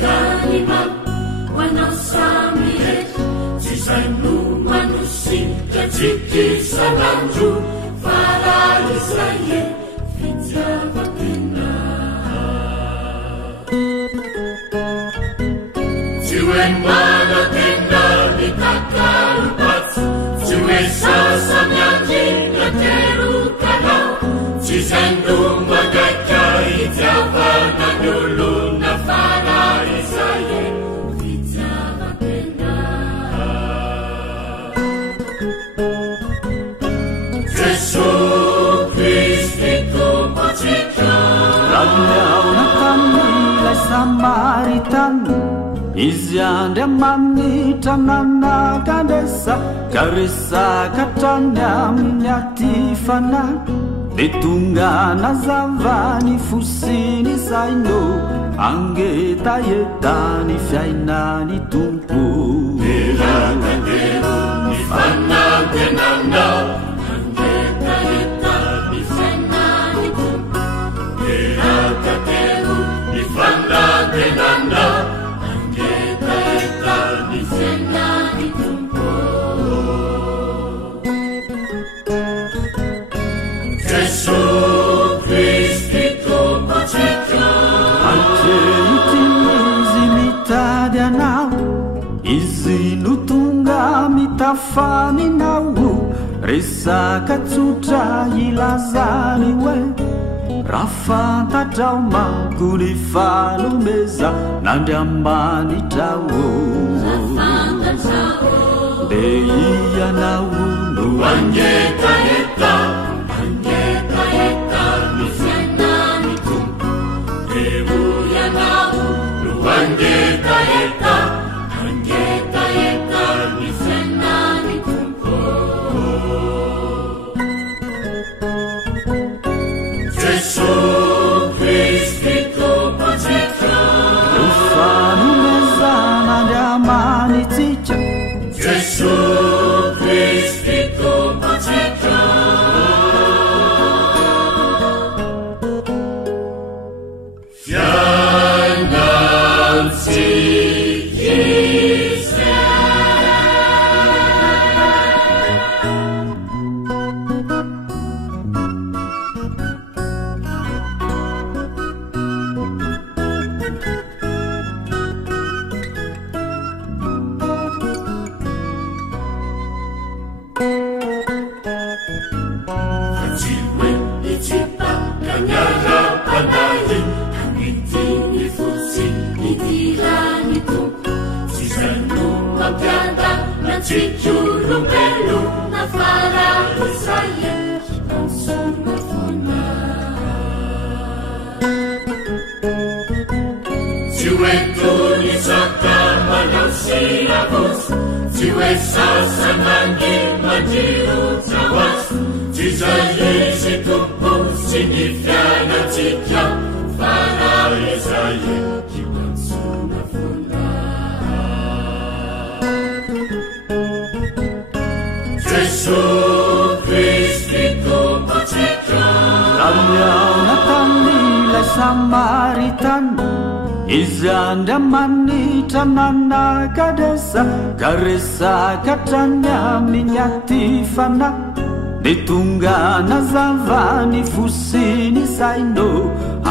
kalima wanaosamehe jizaino manosika jikisanandro faralizaye fitiavatena tsy hoe manatena mitakarobatsy tsy hoe sasany andrina terokana tsy zaino magaika itiavana ny olona faralizaye fitiavatena Jesù Kristi tompotsika Ramiaona tamilay Samaritana izy andriamanitra nanakandesa ka resaka hatrany amin'ny aty fanahy de tonga nazavany fosiny zaino angetaetany fiainany tompo erakandero ny fanantenana angetaetany fiainany tompo erakandero ny fanantenana angetaetany fiainany tompo Gesù Kristi tompotsika izy mitady anao izy no tonga mitafaninao resaka tsotra ilazany hoe raha fantatrao manko ny fanomeza n'andriamanitrao de ianao no angetaeta ny fiainany tompo eo ianao no angetaeta ny fiainany tompo Gesù Kristi tompotsika no fanomeza n'andriamanitsika Gesù Kristi tompotsika Ciurumbello na faralizaye consuma fona Ciuentuni sakamanau siabus Ciue sasanangi mandiru cawas Cizaisi tumpu signifiana cikia faralizaye consuma fona Gesù Kristi tompotsika Ramiaona tamilay Samaritana izy andriamanitra nanakadesa ka resaka hatrany amin'ny aty fanahy de tonga nazavany fosiny zaino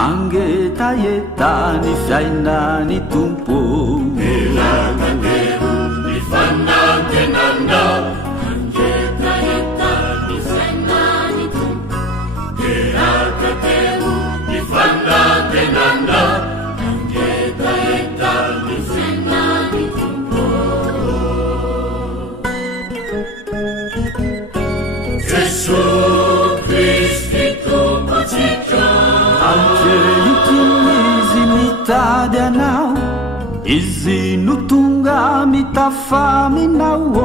angetaetany fiainany tompo erakandero ny fanantenana Fanantenana angetaetany fiainany tompo Gesù Kristi tompotsika ankehitriny izy mitady anao izy no tonga mitafaminao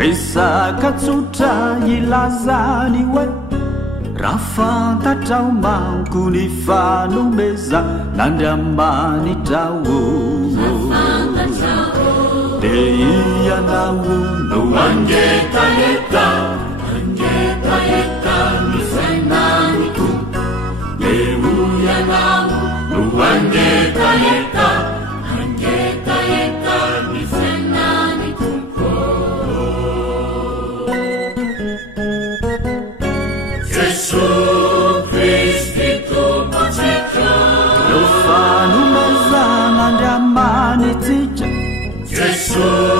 resaka tsotra ilazany hoe raha fantatrao manko ny fanomeza n'andriamanitrao de ianao no angetaeta ny fiainany tompo eo ianao no angetaeta antsika Jesosy